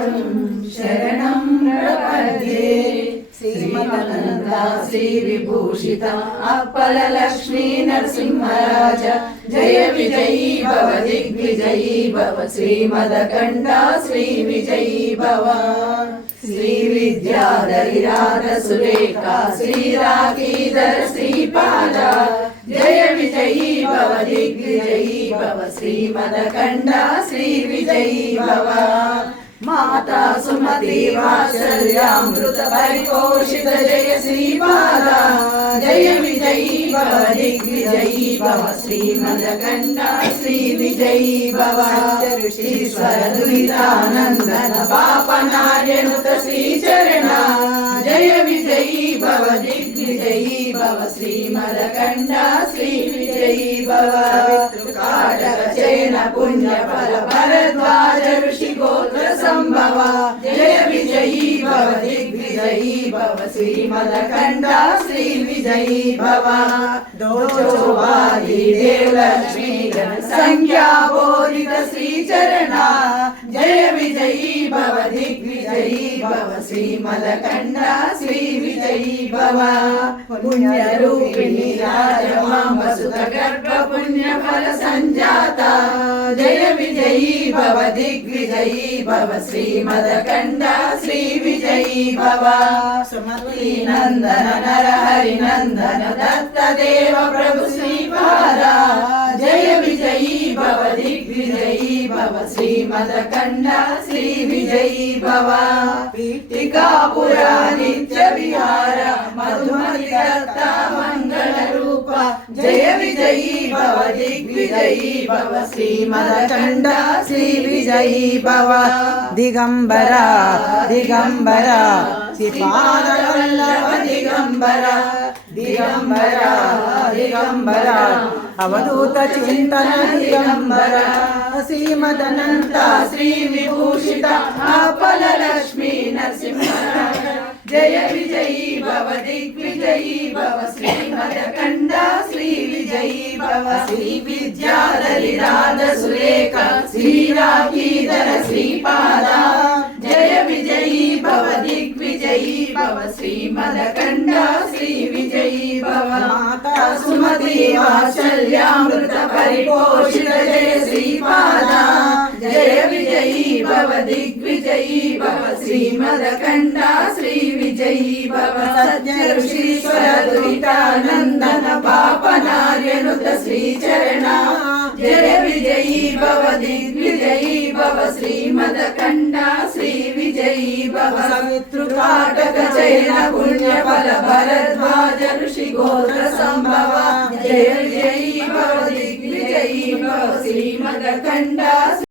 शरणं प्रपद्ये श्रीमदनन्दा श्रीविभूषित अप्पलक्ष्मी नरसिंहराज जय विजयी भव दिग्विजयी भव श्रीमदकण्ठा श्रीविजयी भव श्रीविद्याधरिराध सुरेखा श्रीरागीधर श्रीपादा जय विजयी भव दिग्विजयी भव श्रीमदकण्ठा श्रीविजयी भव माता सुमति वात्सल्यामृत परिपोषित जय श्रीपादा जय विजयी भव दिग्विजयी भव श्रीमदकण्ठा श्रीविजयी भव ईश्वर दुरितानन्दन पापनार्यनुत श्रीचरणा जय विजयी भव दिग्विजयी भव श्रीमदकण्ठा श्रीविजयी भव काटकचैन पुण्यफल भरद्वाज ऋषिगोत्र संभव जय विजयी भव दिग्विजयी भव श्रीमदकण्ठा श्रीविजयी भव दोचोवादी देवलक्ष्मी संख्या बोधित श्रीचरणा जय विजयी भव दिग्विजयी भव श्रीमदकण्ठा श्रीविजयी भव पुण्यरूपिणी राजमाम्बसुत गर्भ पुण्यफल संजाता जय विजयी भव दिग्विजयी भव श्रीमदकण्ठा श्रीविजयी भव सुमति नंदन नरहरि नंदन दत्त देव प्रभु श्रीपादा जय विजयी भव दिग्विजयी भव श्रीमदकण्ठा श्रीविजयी भव पीठिकापुरा नित्य विहार मधुमति दत्ता मंगल रूप जय विजयी भव दिग्विजयी भव श्रीमदकण्ठा श्रीविजयी भव दिगंबरा दिगंबरा श्रीपादवल्लभ दिगंबरा दिगंबरा दिगंबरा अवधूत चिंतन दिगंबरा श्रीमदनन्ता श्रीविभूषित अप्पलक्ष्मी नरसिंहराज जय विजयी भव दिग्विजयी भव श्रीमदकण्ठा श्रीविजयी भव श्रीविद्याधरिराध सुरेखा श्रीरागीधर श्रीपादा जय विजयी भव दिग्विजयी भव श्रीमदकण्ठा श्रीविजयी भव माता सुमति वात्सल्यामृत परिपोषित जय श्रीपादा जय विजयी भव दिग्विजयी भव श्रीमदकण्ठा श्रीविजयी भव सत्य ऋषीश्वर दुरितानन्दन पापनार्यनुत श्रीचरणा जय विजयी भव दिग्विजयी भव श्रीमदकण्ठा श्रीविजयी भव सवितृकाटकचैन पुण्यफल भरद्वाज ऋषिगोत्र संभव जय विजयी भव दिग्विजयी भव श्रीमदकण्ठा